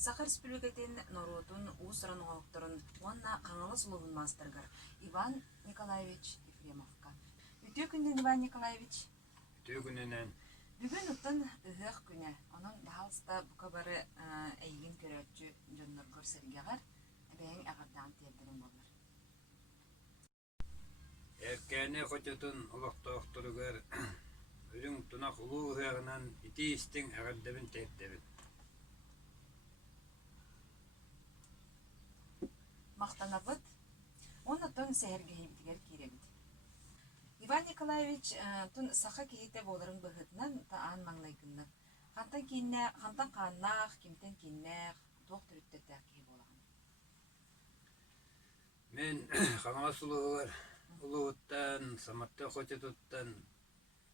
Саха Республикатын Норотун Усран Оокторун Уанна Каңалы Сулугун мастергар Иван Николаевич Ефремовка. Үтө күнден Иван Николаевич? Үтө күненен. Бүгін ұттын үхіқ күні. Оның бағалыста бұқа бары әйгін көрәтчі жонлар көрсергеғар бәйін ағырдан тердерін болыр. Эркәне хотетун олоқтоқтырығар өзің тұнақ ұлу ұғағынан ити істің ағырдабын тердерін. Мақтанабыд, оны тұн сәйіргейімдігер керебід. Иван Николаевич тұн сақа кейте болырын бұғытынан таан маңлайгынны. Қантан кейіннәқ, қантан қаннақ, кемтен кейіннәқ, тоқ түріттетәк кей болаған. Мен қаңа сұлуғар ұлуғыттан, саматты хотетуттан,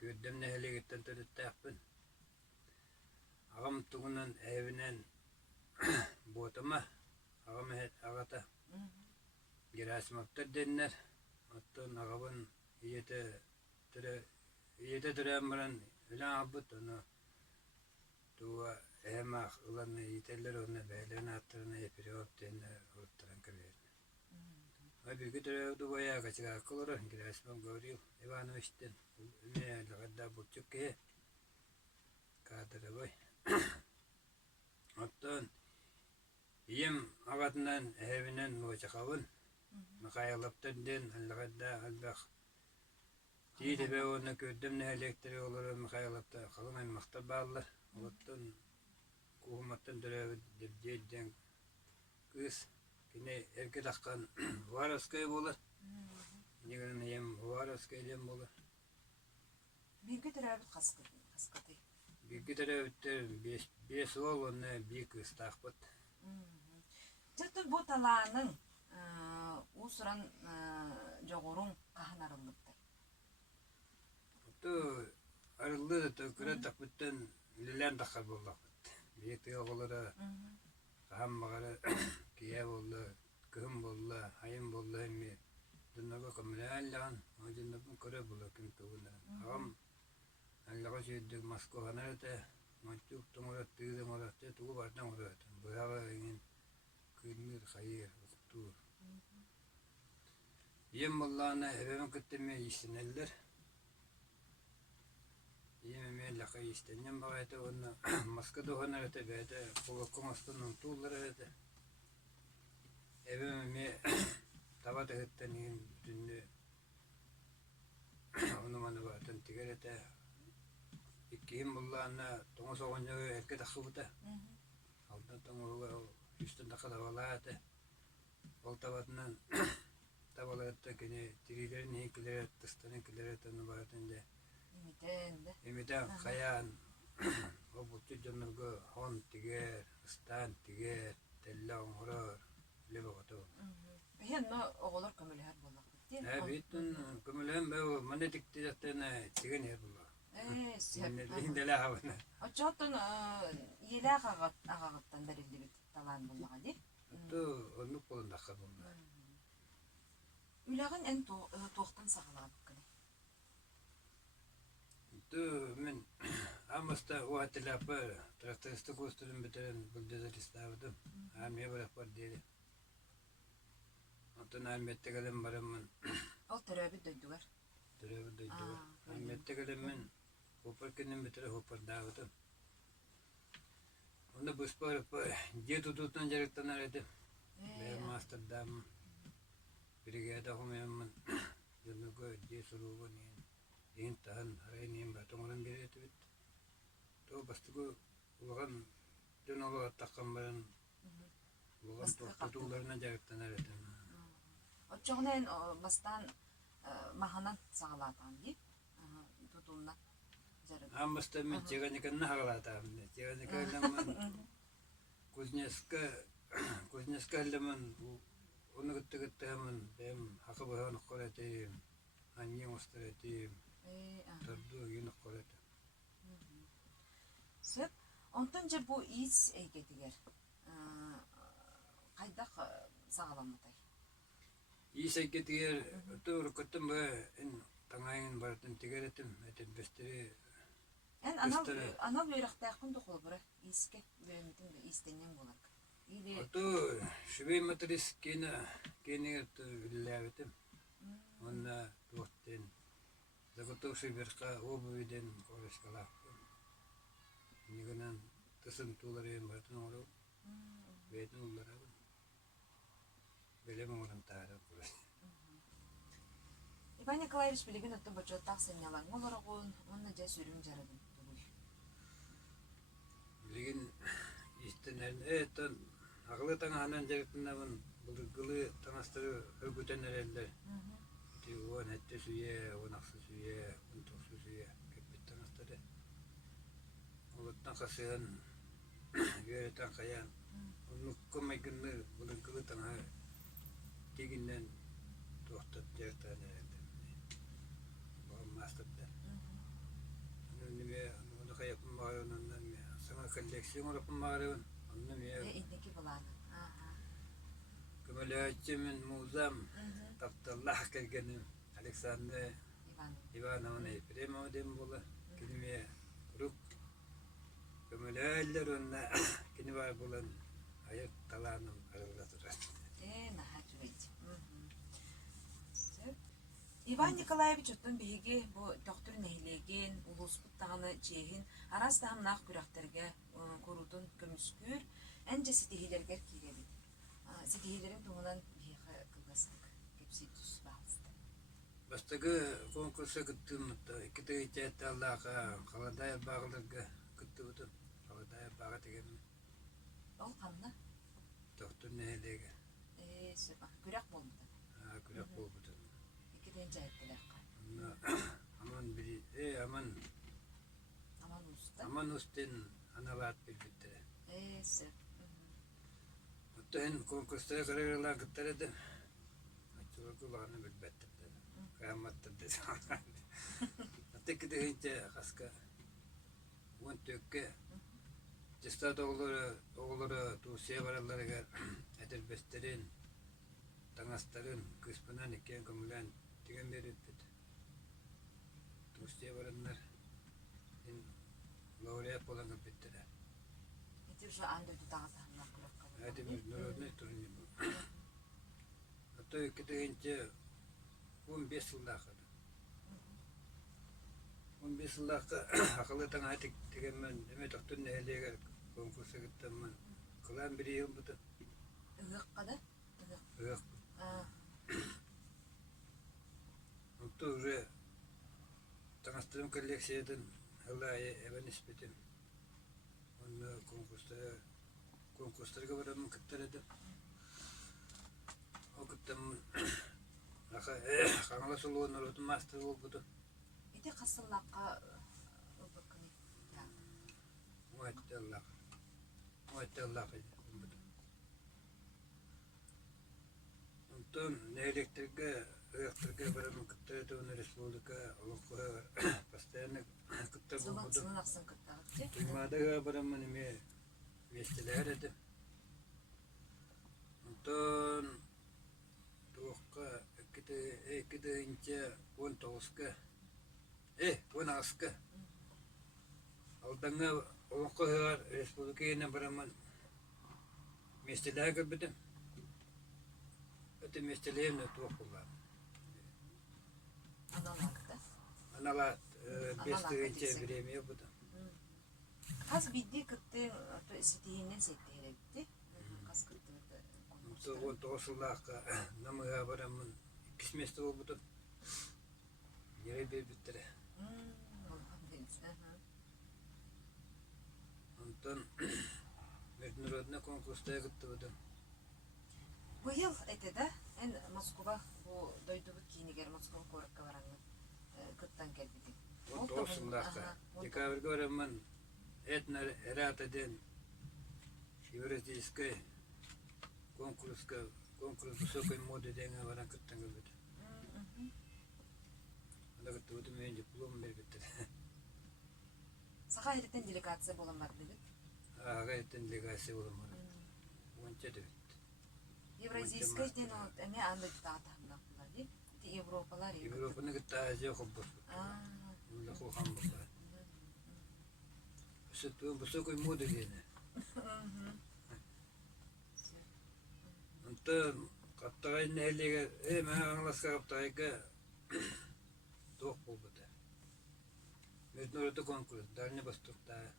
көрдемне әлегеттен түріттәқпін. Ағам тұғынан әйбінен ботыма, ағам ағата. Герасимовтар деннер, оттан ағабын iyete türemren ölen abut onu tuğa emak ulan iyiteler onu beylerin attırına yapıyor denler ortadan kabir. Abi güdüre duaya kaçığa kolor girasmam Gavril Ivanovич'ten ne lagada buçuk ki kadere boy. Ottan iyem agatından evinen moçakavın. Makayalaptan den lagada albaq Тиде бе оны көддемне электри олары Михайловта қалымай мақтар бағылар. Олаттан куғыматтан дүрәуі дебдейден кыз кене әрке таққан Варовскай болар. Негірін ем Варовскайден болар. Біргі дүрәуі қасқаты? Біргі дүрәуіттер 5 ол, оны бір кыз тақпыт. Жаттын бұл талағының ұсыран жоғырың қағын арылыпты. Arıldı da kıra takbitten lilen takar bollak. Biyeti oğulları kaham bağırı kiye bollu, kıhım bollu, hayım bollu emmi. Dünnaga kamile allah'ın, o cünnabın kıra bollu kim tuğuna. Ağam Allah'a şeydik Moskova nerede, maçuk tumurat, tığdı murat, tuğu bardan murat. Bıhağı engin kıyınır, hayır, uktur. Yem bollağına ebemin kıttırmaya işsin eller. Yemeğe laka istenyen bağaydı onu maska doğanar ete beyde kulakku maskanın tuğulları ete evime tava da hıttan yin bütünlü onu bana bağıtan tigar ete ikkiyim bullağına toğu soğunca erke takı buta altın toğu üstten takı da vala ete ol tavatından tavalar ete kene tirilerin heykiler ete tıstanın kiler ete onu bağıtan de Emiden kayan o buçuk canlığı hon tiger, stan tiger, tellan horor, lebe kato. Hem no oğullar kömülüher bollak bitti. Bittin kömülühem be o manetik tijattığına tigen yer bollak. Sebep. Lindele havana. Açıktın yela ağağıttan darildi bit talan bollağa değil. Tu onu kolun dakika bollak. Ülağın en toğtan sağlağı bıkkını. Men amasta o hatırlapa traktöriste koşturun bitiren buldozer istavdım. Amya bırakpar dedi. Ondan Ahmet'te kalem varım. O törəbi döydüler. Törəbi döydüler. Ahmet'te kalem men hopar kendim bitire hopar dağıdım. Onda bu spor diye tututan jarıktan aradım. Ben Amsterdam brigada homayamın. Yanıga diye soruğu niye. Yin tahan harayın batımların biri etibit. To bastıgı ulağın dün olağı takkan baran ulağın tuğlarına jarıktan aradım. O çoğunayın bastan mahanan sağlatan deyip tutuluna jarık. Amasta men çeganikanna hağlatam. Çeganikanna Kuzneska halaman onu gıttı hemen benim hakkı bahanı koratayım. Annem ustaratayım. Tardu yine koratayım. Söp, ondan bu iz eygetiger. Kaydak sağlamatay. İz eygetiger, doğru kuttum bu tangayın baratan tigaretim. Etim besteri En ana buyrakta yakın dokul bura. İske bölümdün de istenyen bolak. Или Ото швей матрис кенигер туллабитим. Онна туоттен заготовший верха обувиден колескала. Нигенан тысын туларен бартын ору. Бетин уллара. Белем орын тара курас. Иван Николаевич билеген оттон бочоттак сынялан олорогун, онна жа сүрүм жарыдым тулуй. Билеген истенен этон агылы таңанан жарыктынабын булгылы таңастыры өгүтенерелдер. Тиуон этте сүйе, онаксы сүйе, онтоксы сүйе кеппет таңастыры. Олоттан касыган гөрөтан каян. Онукком айгынны булгылы таңа тегиннен тоқтат жарыктанерелдер. Мастырда. Неме оны каяпын барынан мен саңа коллекция орапын барып, аны мен Идники буланы. Ага. көмөлөчүмүн музам тапталлах келгеним Александр Иван. Ивановна Ефремова дем бола. Кинеме рук көмөлөлөр онна кини бар болан аяк таланым арылда турат. Наха жүрейт. Иван Николаевич оттон биһиги бу доктор нехилеген улуспут таганы чехин арас тагынак күрәктерге корутун көмүскүр энже ситихилергер киребит. Ситихилерин туңунан биһиге кылгасык кепситус баалысты. Бастагы конкурса кыттым, икки тегите Аллаха каладай багылырга кыттыбытым. Каладай бага деген Ол канна доктор нехилеге. Сөпа күрәк болмуду. Күрәк болбутым. Икиден жайттылар. Аман бiri, аман Аман уста. Aman usten analat bilbitte. Сөп. Otten konkurslara kararlar gitterdi. Açılı kulağını bilbette. Kıyamattır dedi. Atek de hince kaska. On tökke. Cesta oğulları tuğsiye varalları gel. Edelbesterin, tangastarın, kısmından iken kımılan digen verip dedi. Tuğsiye varanlar. Laureat olan bittiler. Итир же анды тутага тагынак күрәккә. Hadi biz nörünü turun. Hatta gidince 15 yılda kaldı. 15 yılda akıllı tane atık tegemen demet oktun nehliye konkursa gittim ben. Kılan bir yıl budu. Ыгык када? Yok. Hatta уже tanıştığım kolleksiyadan Allah'a even ispetim. Onu konkurslara varamın kıttırdı. O kıttım kanala soluğun oldu master oldu. Ити кысыллакка ылбыккыны. Muhattəllah. Muhattəllah idi. Ondan ne elektrike varamın kıttırdı. Onu respublika oluqqa постоянно kıttır oldu. Сынаксын кыттагы. Tuymadaga varamın mesteler edi. Ondan tuğqa ikide ince 19'ga 16'ga aldanga oluqqa respublika yine varamın mesteler gıbıdım. Öte mestelerimle tuğqullar. Аналакта. Analar besterince biremiyor bu da. Каз бидди кытты ситиинен сеттегерепти. Каз кытты. Tuğun toğusullaqqa namığa varamın ikismeste oldu. Yere bir bittire. Ondan Международный конкурста gitti bu da. Быйыл этеда эн Москва бу дойдубут кийинигер Москва коракка бараңы кыттан келбити. Toğusullaqqa. Декабрьга varamın etna erateden Евразийской конкурс высокой моды деген varan kıttan geldi. Anda gitti bu da men diplom berbitti. Саха эритен делегация болан бар дебит. Ағайттен делегация болам. Онча да. Евразийский ден от эме андай тутага тагынак булар ди. Европалар. Европаны gitti Азия хоббос. Onda kokan bullar. Высокой моды dedi. Онтон каттагай нелеге аңласка каптагайга тох болбута. Международный конкурс дальний востокта.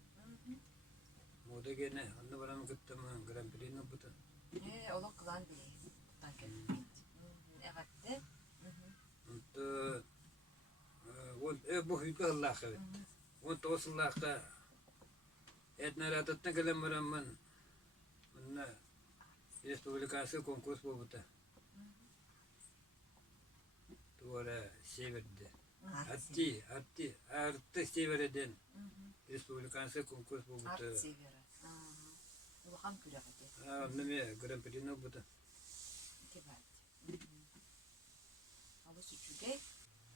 Мода гене анны барам кыттымын гран-при нубута. Олок кылан били. Тутан келбит. Эгатте. Онтон вот бу хүйкө Аллахы бит. Он тосыллахта этнаратыттан келем бараммын. Мына республикасы конкурс болбута. Туара северде. Арты северден республикасы конкурс болбута. Арт севера. Улахан күрәгәте. Неме гран-при нубута. Тибат. Алы сүчүгей.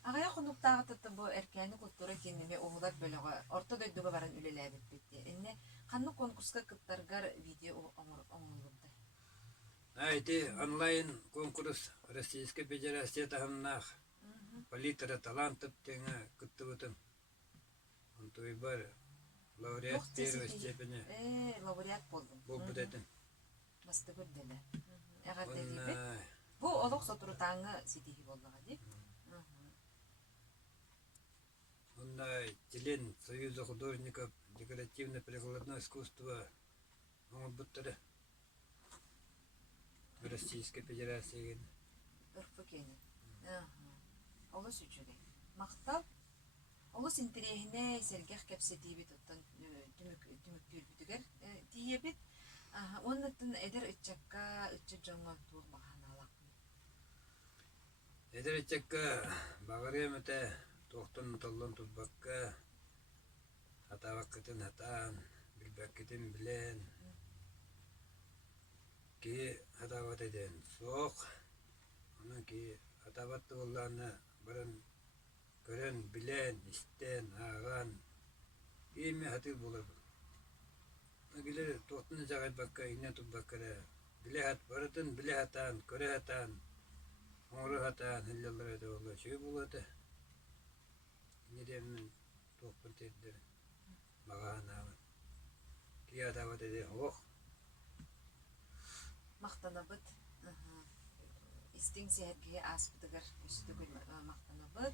Агая хунуктагы бу эркәне культура кенеме оғылар бөлөгө орто дөйдөгө баран үлеләбит битти. Инне канны конкурска кыттаргар видео оңолурда. Айти онлайн конкурс Российской Федерации тахамнах. Палитра талантов теңе кыттыбытым. Онтой бар лауреат первой степени. Лауреат болдум. Болбут этим. Басты көрдөлө. Эгатте дибит. Бу олок сотурутаңы ситихи болдуга дип. Член Союза художников декоративно-прикладного искусства Будтары Российской Федерации. Ырпыкени. Олы сүчүгей. Мактал. Олыс интерехине сергех кепсетибит оттан түмүк бүрбүтүгер тиебит. Оннатын эдер ычакка ычы жоңо турмаханалак. Эдер ычакка багаремете тоқтын толлон турбакка атабаккытын атан билбаккытын билен ки атабат еден соқ онан ки атабатты болланы баран көрен билен истен аған эми хатыр болар агилер тоқтын жагат бакка ине турбаккара биле хат барытын биле хатан көре хатан оңры хатан хиллалар эде болла шүй болады. Недемнің тоқпын теддер маған авын. Кия дават еде оқ. Мақтанабыт. Истің сәргеге аспыдығыр үстігіл мақтанабыт.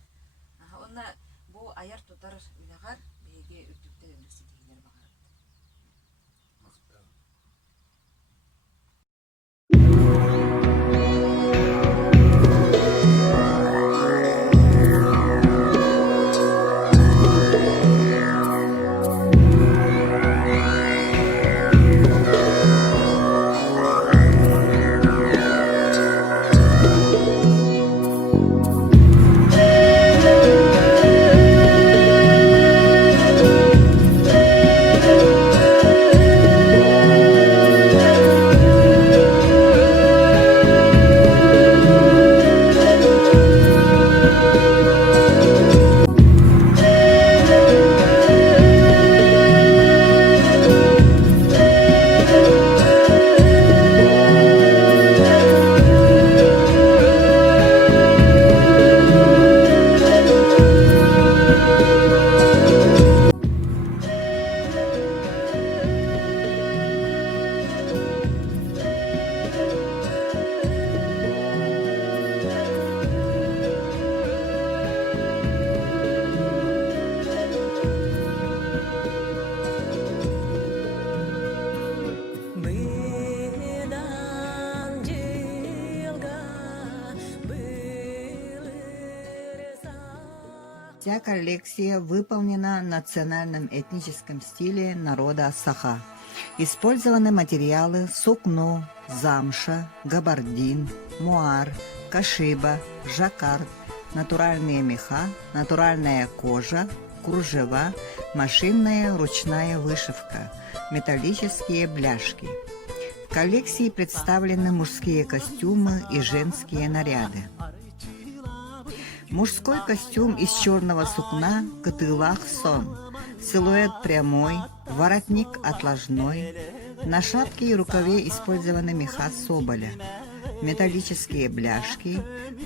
Онна бұл аяр тұтар үліғар бейге үттіктен үліксі дейілер бағарыпты. Вся коллекция выполнена в национальном этническом стиле народа Саха. Использованы материалы сукно, замша, габардин, муар, кашиба, жаккард, натуральные меха, натуральная кожа, кружева, машинная ручная вышивка, металлические бляшки. В коллекции представлены мужские костюмы и женские наряды. Мужской костюм из черного сукна кытылах сон, силуэт прямой, воротник отложной, на шапке и рукаве использованы меха соболя, металлические бляшки,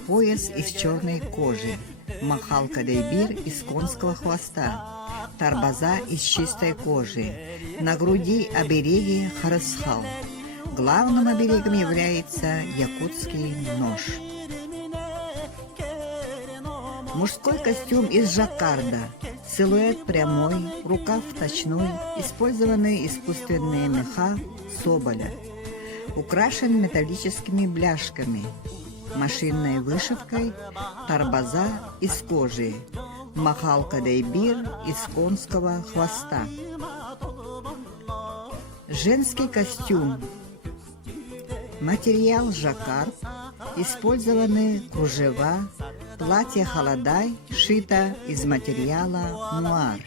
пояс из черной кожи, махалка-дейбир из конского хвоста, тарбаза из чистой кожи, на груди обереги харасхал. Главным оберегом является якутский нож. Мужской костюм из жаккарда. Силуэт прямой, рукав точной, использованы искусственные меха соболя. Украшен металлическими бляшками, машинной вышивкой, тарбаза из кожи, махалка-дейбир из конского хвоста. Женский костюм. Материал жаккард, использованы кружева, платье холодай шито из материала муар.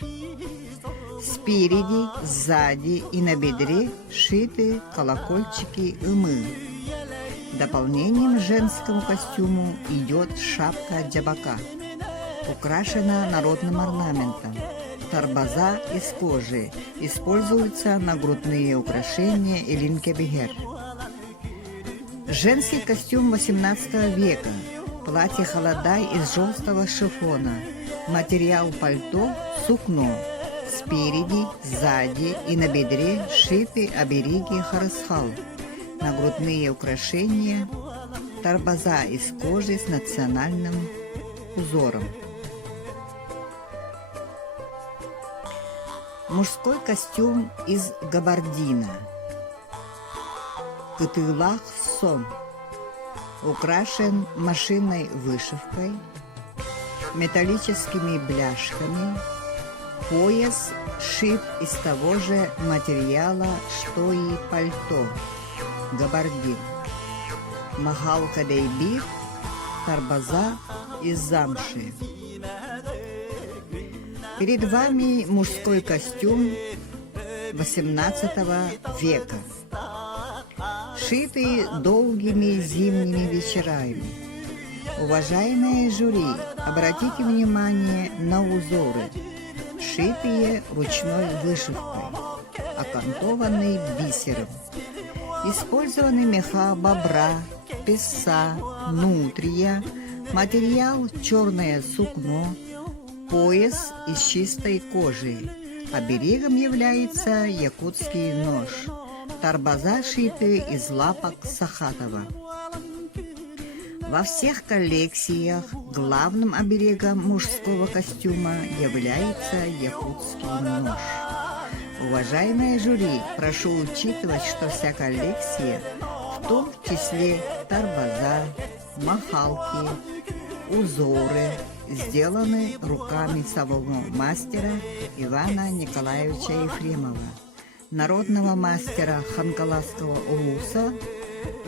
Спереди, сзади и на бедре шиты колокольчики ымы. Дополнением женскому костюму идет шапка джабака, украшена народным орнаментом. Тарбаза из кожи используются нагрудные украшения и линкебигер. Женский костюм XVIII века. Платье холодай из желтого шифона. Материал пальто – сукно. Спереди, сзади и на бедре шиты обереги харасхал. Нагрудные украшения. Тарбаза из кожи с национальным узором. Мужской костюм из габардина. Кытылах сон. Украшен машинной вышивкой, металлическими бляшками. Пояс шит из того же материала, что и пальто. Габардин. Махалка-дейбир, тарбаза из замши. Перед вами мужской костюм XVIII века, шитый долгими зимними вечерами. Уважаемые жюри, обратите внимание на узоры, шитые ручной вышивкой, окантованные бисером. Использованы меха бобра, песца, нутрия, материал черное сукно, пояс из чистой кожи. Оберегом является якутский нож. Тарбаза шиты из лапок Сахатова. Во всех коллекциях главным оберегом мужского костюма является якутский нож. Уважаемые жюри, прошу учитывать, что вся коллекция, в том числе тарбаза, махалки, узоры, сделаны руками самого мастера Ивана Николаевича Ефремова, народного мастера Хангаласского улуса,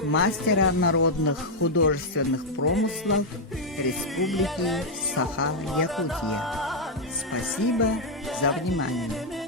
мастера народных художественных промыслов Республики Саха-Якутия. Спасибо за внимание.